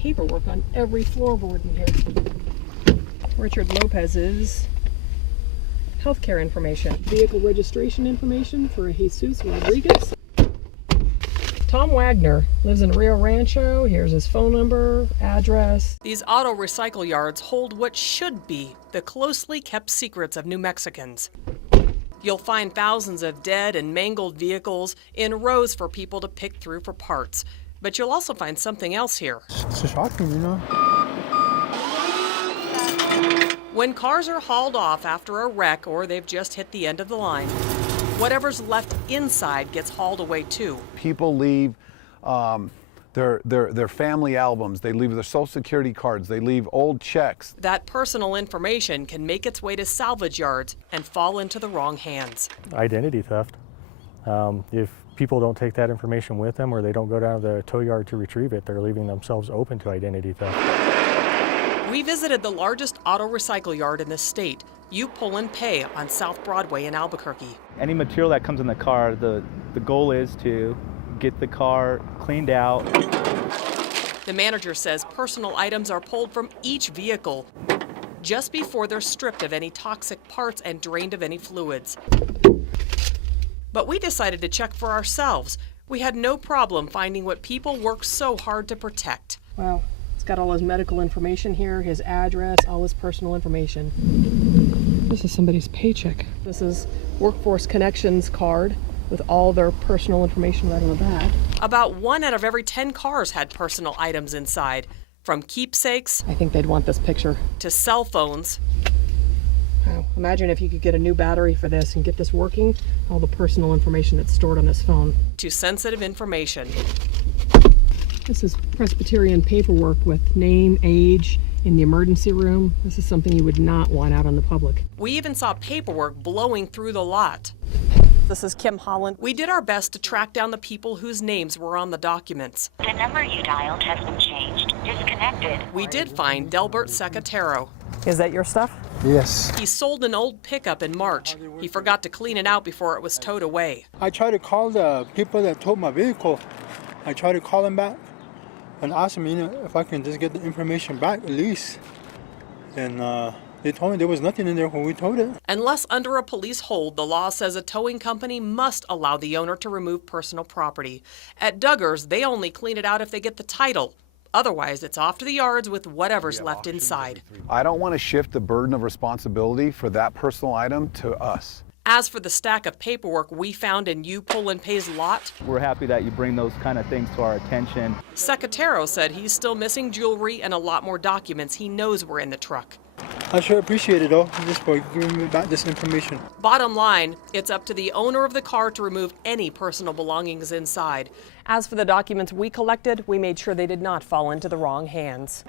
paperwork on every floorboard in here. Richard Lopez's healthcare information. Vehicle registration information for Jesus Rodriguez. Tom Wagner lives in Rio Rancho. Here's his phone number, address. These auto recycle yards hold what should be the closely kept secrets of New Mexicans. You'll find thousands of dead and mangled vehicles in rows for people to pick through for parts. But you'll also find something else here. It's shocking, you know. When cars are hauled off after a wreck or they've just hit the end of the line, whatever's left inside gets hauled away too. People leave their family albums, they leave their social security cards, they leave old checks. That personal information can make its way to salvage yards and fall into the wrong hands. Identity theft. If people don't take that information with them or they don't go down to the tow yard to retrieve it, they're leaving themselves open to identity theft. We visited the largest auto recycle yard in the state, You Pull and Pay on South Broadway in Albuquerque. Any material that comes in the car, the goal is to get the car cleaned out. The manager says personal items are pulled from each vehicle just before they're stripped of any toxic parts and drained of any fluids. But we decided to check for ourselves. We had no problem finding what people work so hard to protect. Wow, it's got all his medical information here, his address, all his personal information. This is somebody's paycheck. This is Workforce Connections card with all their personal information right on the back. About 1 out of every 10 cars had personal items inside, from keepsakes, I think they'd want this picture, to cell phones. Wow. Imagine if you could get a new battery for this and get this working, all the personal information that's stored on this phone. To sensitive information. This is Presbyterian paperwork with name, age, in the emergency room. This is something you would not want out on the public. We even saw paperwork blowing through the lot. This is Kim Holland. We did our best to track down the people whose names were on the documents. The number you dialed has been changed. Disconnected. We did find Delbert Secatero. Is that your stuff? Yes. He sold an old pickup in March. He forgot to clean it out before it was towed away. I tried to call the people that towed my vehicle. I tried to call them back and ask them, if I can just get the information back at least. And they told me there was nothing in there when we towed it. Unless under a police hold, the law says a towing company must allow the owner to remove personal property. At Duggar's, they only clean it out if they get the title. Otherwise, it's off to the yards with whatever's left inside. I don't want to shift the burden of responsibility for that personal item to us. As for the stack of paperwork we found in You Pull and Pay's lot, We're happy that you bring those kind of things to our attention. Secatero said he's still missing jewelry and a lot more documents he knows were in the truck. I sure appreciate it, though, just for giving me back this information. Bottom line, it's up to the owner of the car to remove any personal belongings inside. As for the documents we collected, we made sure they did not fall into the wrong hands.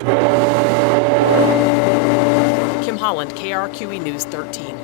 Kim Holland, KRQE News 13.